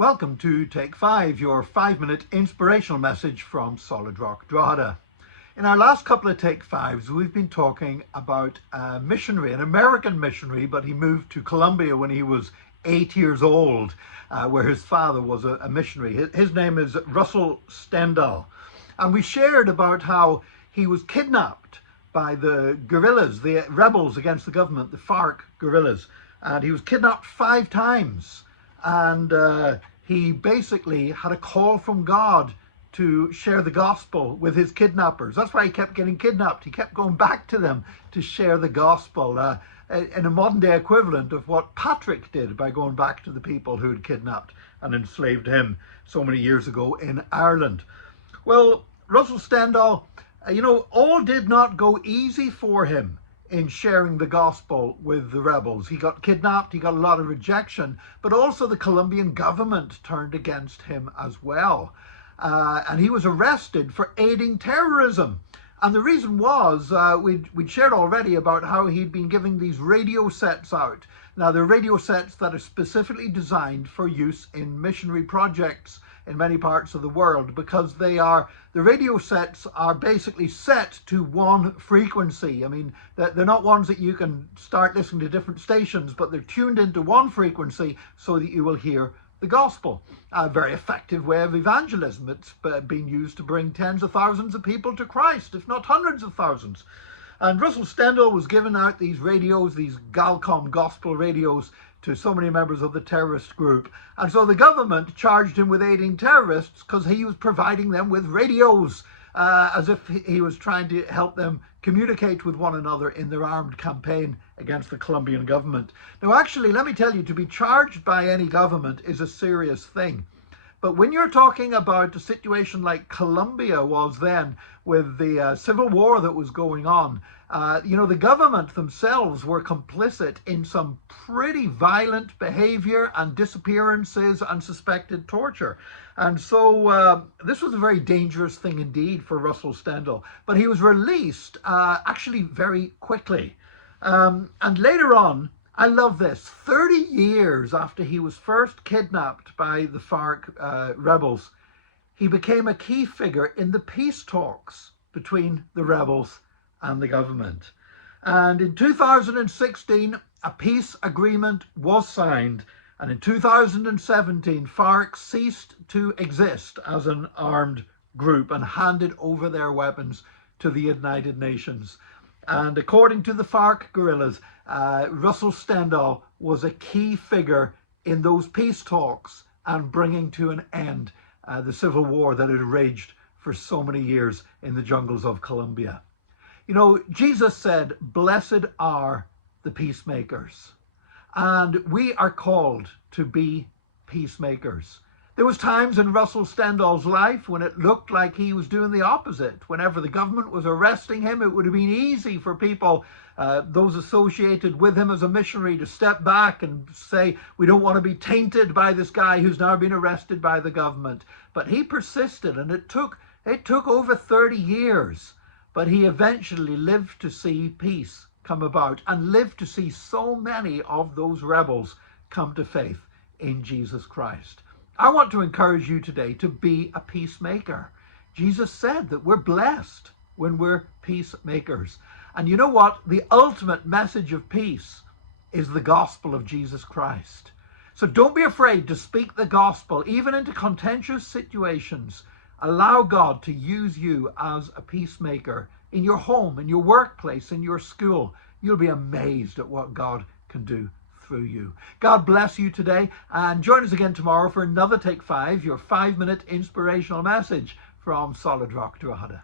Welcome to Take 5, your 5-minute inspirational message from Solid Rock Drogheda. In our last couple of Take 5s, we've been talking about a missionary, an American missionary, but he moved to Colombia when he was 8 years old, where his father was a missionary. His name is Russell Stendhal. And we shared about how he was kidnapped by the guerrillas, the rebels against the government, the FARC guerrillas. And he was kidnapped 5 times. And he basically had a call from God to share the gospel with his kidnappers. That's why he kept getting kidnapped. He kept going back to them to share the gospel, in a modern day equivalent of what Patrick did by going back to the people who had kidnapped and enslaved him so many years ago in Ireland. Well, Russell Stendhal, all did not go easy for him in sharing the gospel with the rebels. He got kidnapped, he got a lot of rejection, but also the Colombian government turned against him as well. And he was arrested for aiding terrorism. And the reason was, we'd shared already about how he'd been giving these radio sets out. Now, they're radio sets that are specifically designed for use in missionary projects in many parts of the world, because the radio sets are basically set to one frequency. I mean, they're not ones that you can start listening to different stations, but they're tuned into one frequency so that you will hear the gospel. A very effective way of evangelism. It's been used to bring tens of thousands of people to Christ, if not hundreds of thousands. And Russell Stendhal was giving out these radios, these Galcom gospel radios, to so many members of the terrorist group. And so the government charged him with aiding terrorists because he was providing them with radios, as if he was trying to help them communicate with one another in their armed campaign against the Colombian government. Now, actually, let me tell you, to be charged by any government is a serious thing. But when you're talking about a situation like Colombia was then, with the civil war that was going on, the government themselves were complicit in some pretty violent behavior and disappearances and suspected torture. And so this was a very dangerous thing indeed for Russell Stendhal. But he was released actually very quickly. And later on, I love this, 30 years after he was first kidnapped by the FARC rebels, he became a key figure in the peace talks between the rebels and the government. And in 2016, a peace agreement was signed. And in 2017, FARC ceased to exist as an armed group and handed over their weapons to the United Nations. And according to the FARC guerrillas, Russell Stendhal was a key figure in those peace talks and bringing to an end the civil war that had raged for so many years in the jungles of Colombia. Jesus said, "Blessed are the peacemakers." And we are called to be peacemakers. There was times in Russell Stendhal's life when it looked like he was doing the opposite. Whenever the government was arresting him, it would have been easy for people, those associated with him as a missionary, to step back and say, we don't want to be tainted by this guy who's now been arrested by the government. But he persisted, and it took over 30 years. But he eventually lived to see peace come about and lived to see so many of those rebels come to faith in Jesus Christ. I want to encourage you today to be a peacemaker. Jesus said that we're blessed when we're peacemakers. And you know what? The ultimate message of peace is the gospel of Jesus Christ. So don't be afraid to speak the gospel, even into contentious situations. Allow God to use you as a peacemaker in your home, in your workplace, in your school. You'll be amazed at what God can do through you. God bless you today, and join us again tomorrow for another Take 5, your 5-minute inspirational message from Solid Rock Drogheda.